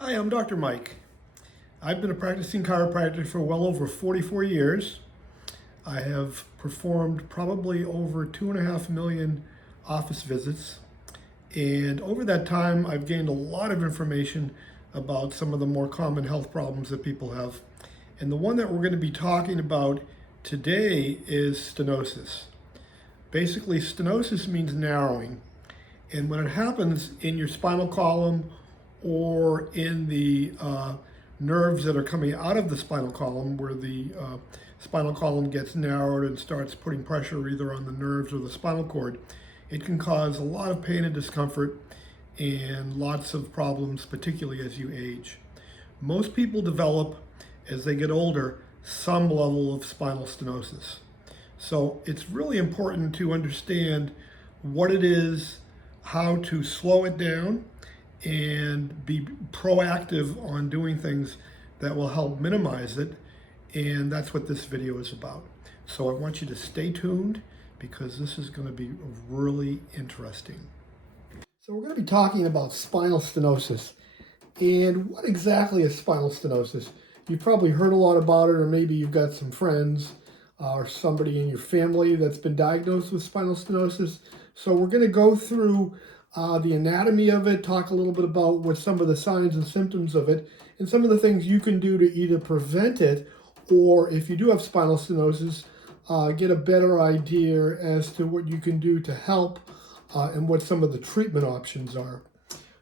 Hi, I'm Dr. Mike. I've been a practicing chiropractor for well over 44 years. I have performed probably over 2.5 million office visits. And over that time, I've gained a lot of information about some of the more common health problems that people have. And the one that we're going to be talking about today is stenosis. Basically, stenosis means narrowing. And when it happens in your spinal column or in the nerves that are coming out of the spinal column, where the spinal column gets narrowed and starts putting pressure either on the nerves or the spinal cord, it can cause a lot of pain and discomfort and lots of problems, particularly as you age. Most people develop, as they get older, some level of spinal stenosis. So it's really important to understand what it is, how to slow it down, and be proactive on doing things that will help minimize it. And that's what this video is about. So I want you to stay tuned because this is going to be really interesting. So we're going to be talking about spinal stenosis. And what exactly is spinal stenosis? You've probably heard a lot about it, or maybe you've got some friends or somebody in your family that's been diagnosed with spinal stenosis. So we're going to go through the anatomy of it, talk a little bit about what some of the signs and symptoms of it, and some of the things you can do to either prevent it, or if you do have spinal stenosis, get a better idea as to what you can do to help and what some of the treatment options are.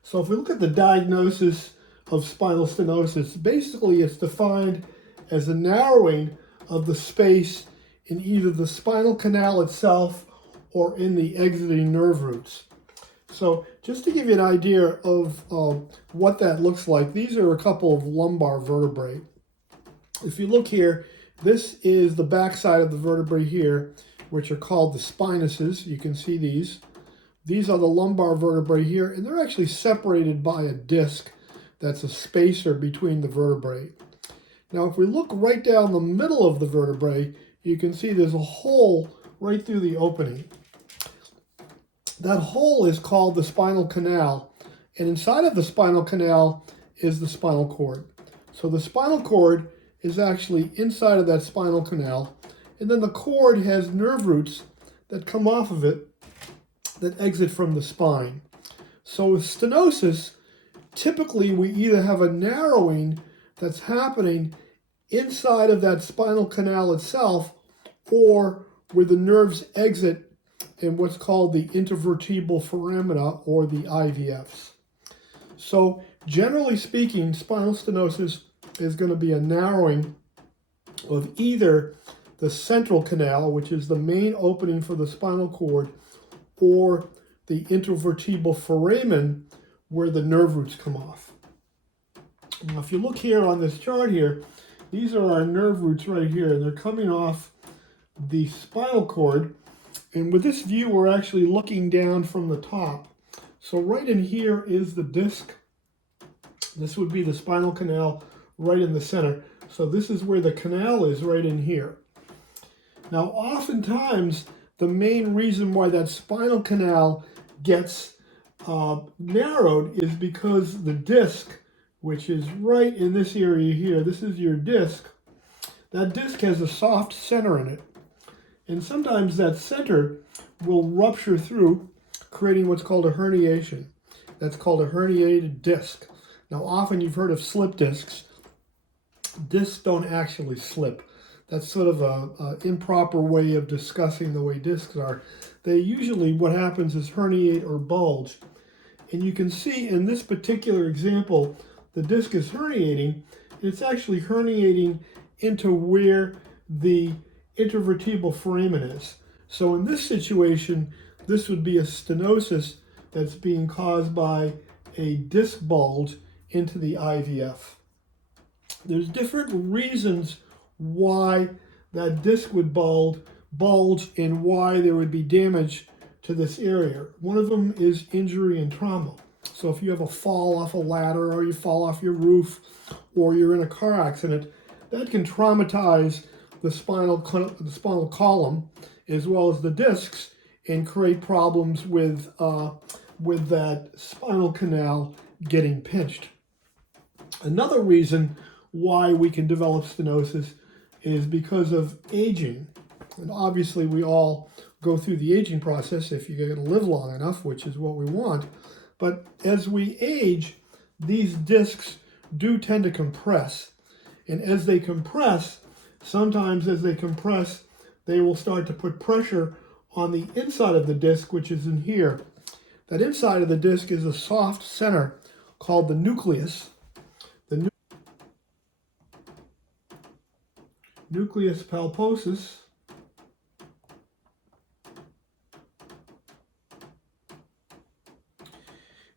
So if we look at the diagnosis of spinal stenosis, basically it's defined as a narrowing of the space in either the spinal canal itself or in the exiting nerve roots. So just to give you an idea of what that looks like, these are a couple of lumbar vertebrae. If you look here, this is the backside of the vertebrae here, which are called the spinuses. You can see these. These are the lumbar vertebrae here, and they're actually separated by a disc that's a spacer between the vertebrae. Now, if we look right down the middle of the vertebrae, you can see there's a hole right through the opening. That hole is called the spinal canal, and inside of the spinal canal is the spinal cord. So the spinal cord is actually inside of that spinal canal, and then the cord has nerve roots that come off of it that exit from the spine. So with stenosis, typically we either have a narrowing that's happening inside of that spinal canal itself, or where the nerves exit in what's called the intervertebral foramina, or the IVFs. So generally speaking, spinal stenosis is going to be a narrowing of either the central canal, which is the main opening for the spinal cord, or the intervertebral foramen, where the nerve roots come off. Now, if you look here on this chart here, these are our nerve roots right here, and they're coming off the spinal cord. And with this view, we're actually looking down from the top. So right in here is the disc. This would be the spinal canal right in the center. So this is where the canal is, right in here. Now, oftentimes, the main reason why that spinal canal gets narrowed is because the disc, which is right in this area here, this is your disc, that disc has a soft center in it. And sometimes that center will rupture through, creating what's called a herniation. That's called a herniated disc. Now, often you've heard of slip discs. Discs don't actually slip. That's sort of an improper way of discussing the way discs are. They usually, what happens is herniate or bulge. And you can see in this particular example, the disc is herniating. It's actually herniating into where the intervertebral foramen is. So in this situation, this would be a stenosis that's being caused by a disc bulge into the IVF. There's different reasons why that disc would bulge and why there would be damage to this area. One of them is injury and trauma. So if you have a fall off a ladder, or you fall off your roof, or you're in a car accident, that can traumatize the spinal column as well as the discs and create problems with that spinal canal getting pinched. Another reason why we can develop stenosis is because of aging. And obviously we all go through the aging process if you're going to live long enough, which is what we want. But as we age, these discs do tend to compress. And as they compress, sometimes as they compress, they will start to put pressure on the inside of the disc, which is in here. That inside of the disc is a soft center called the nucleus. The nucleus pulposus.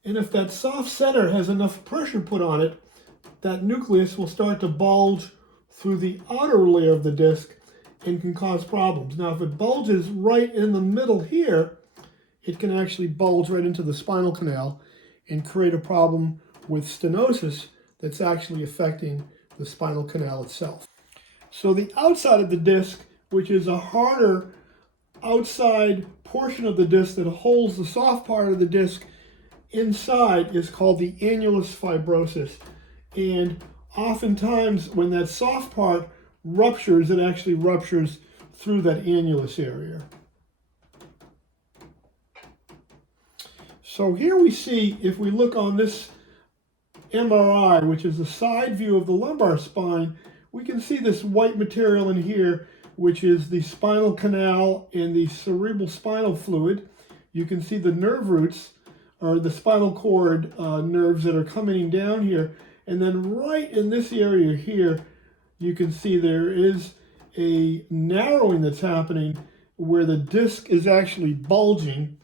And if that soft center has enough pressure put on it, that nucleus will start to bulge through the outer layer of the disc and can cause problems. Now, if it bulges right in the middle here, it can actually bulge right into the spinal canal and create a problem with stenosis that's actually affecting the spinal canal itself. So the outside of the disc, which is a harder outside portion of the disc that holds the soft part of the disc inside, is called the annulus fibrosus. And oftentimes when that soft part ruptures, it actually ruptures through that annulus area. So here we see, if we look on this MRI, which is the side view of the lumbar spine, we can see this white material in here, which is the spinal canal and the cerebral spinal fluid. You can see the nerve roots, or the spinal cord nerves that are coming down here. And then right in this area here, you can see there is a narrowing that's happening where the disc is actually bulging,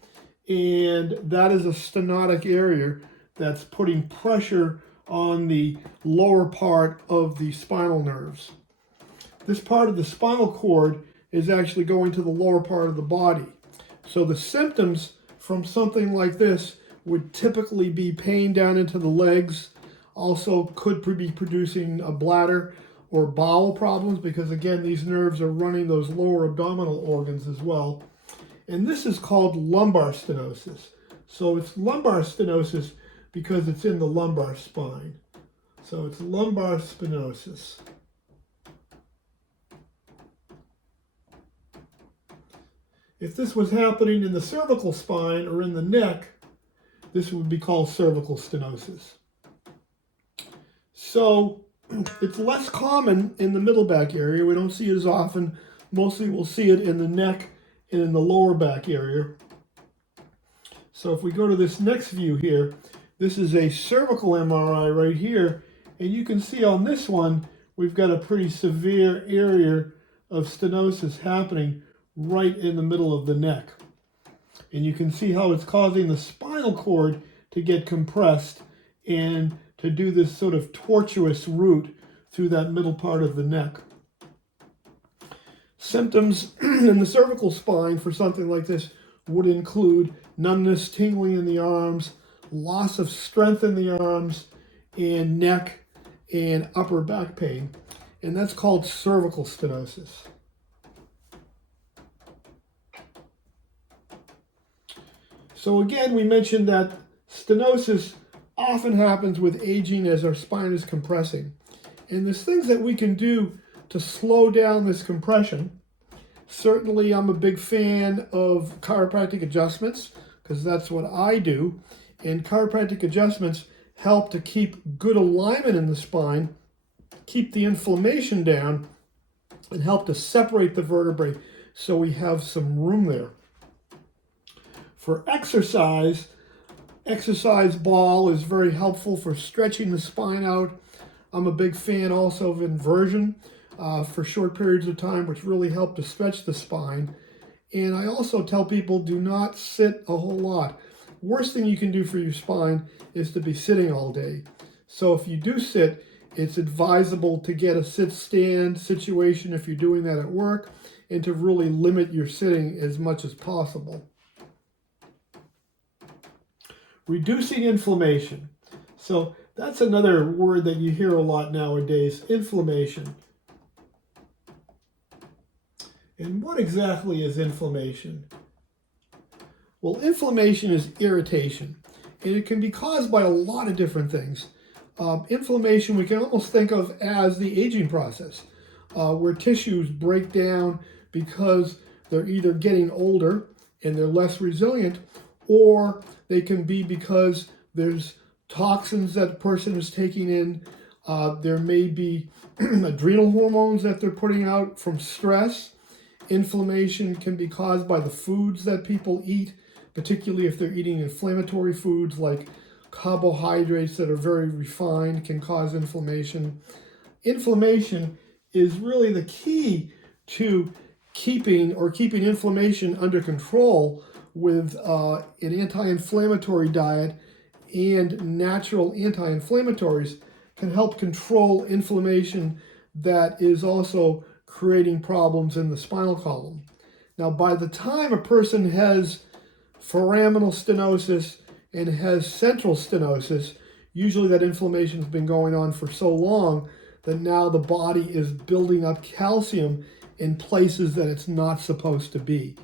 and that is a stenotic area that's putting pressure on the lower part of the spinal nerves. This part of the spinal cord is actually going to the lower part of the body. So the symptoms from something like this would typically be pain down into the legs, also could be producing a bladder or bowel problems, because again, these nerves are running those lower abdominal organs as well. And this is called lumbar stenosis. So it's lumbar stenosis because it's in the lumbar spine. So it's lumbar stenosis. If this was happening in the cervical spine or in the neck, this would be called cervical stenosis. So it's less common in the middle back area. We don't see it as often. Mostly we'll see it in the neck and in the lower back area. So if we go to this next view here, this is a cervical MRI right here. And you can see on this one, we've got a pretty severe area of stenosis happening right in the middle of the neck. And you can see how it's causing the spinal cord to get compressed and to do this sort of tortuous route through that middle part of the neck. Symptoms in the cervical spine for something like this would include numbness, tingling in the arms, loss of strength in the arms, and neck and upper back pain. And that's called cervical stenosis. So again, we mentioned that stenosis often happens with aging as our spine is compressing. And there's things that we can do to slow down this compression. Certainly, I'm a big fan of chiropractic adjustments because that's what I do. And chiropractic adjustments help to keep good alignment in the spine, keep the inflammation down, and help to separate the vertebrae so we have some room there. For exercise ball is very helpful for stretching the spine out. I'm a big fan also of inversion for short periods of time, which really help to stretch the spine. And I also tell people, do not sit a whole lot. Worst thing you can do for your spine is to be sitting all day. So if you do sit, it's advisable to get a sit-stand situation if you're doing that at work, and to really limit your sitting as much as possible. Reducing inflammation. So that's another word that you hear a lot nowadays, inflammation. And what exactly is inflammation? Well, inflammation is irritation, and it can be caused by a lot of different things. Inflammation we can almost think of as the aging process, where tissues break down because they're either getting older and they're less resilient, or they can be because there's toxins that a person is taking in. There may be adrenal hormones that they're putting out from stress. Inflammation can be caused by the foods that people eat, particularly if they're eating inflammatory foods like carbohydrates that are very refined can cause inflammation. Inflammation is really the key to keeping inflammation under control with an anti-inflammatory diet, and natural anti-inflammatories can help control inflammation that is also creating problems in the spinal column. Now, by the time a person has foraminal stenosis and has central stenosis, usually that inflammation has been going on for so long that now the body is building up calcium in places that it's not supposed to be.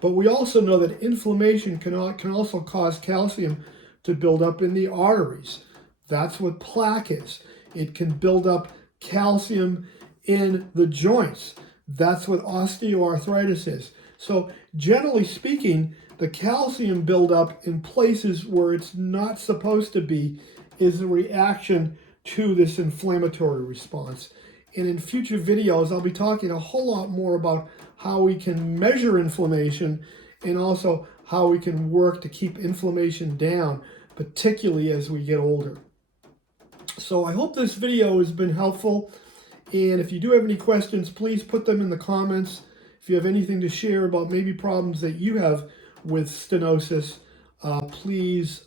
But we also know that inflammation can also cause calcium to build up in the arteries. That's what plaque is. It can build up calcium in the joints. That's what osteoarthritis is. So generally speaking, the calcium buildup in places where it's not supposed to be is a reaction to this inflammatory response. And in future videos, I'll be talking a whole lot more about how we can measure inflammation and also how we can work to keep inflammation down, particularly as we get older. So I hope this video has been helpful. And if you do have any questions, please put them in the comments. If you have anything to share about maybe problems that you have with stenosis, please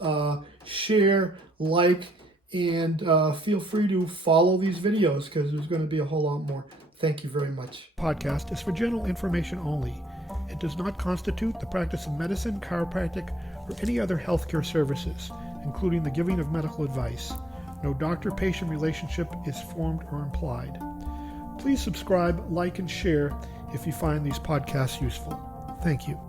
share, like, and feel free to follow these videos because there's going to be a whole lot more. Thank you very much. Podcast is for general information only. It does not constitute the practice of medicine, chiropractic, or any other healthcare services, including the giving of medical advice. No doctor-patient relationship is formed or implied. Please subscribe, like, and share if you find these podcasts useful. Thank you.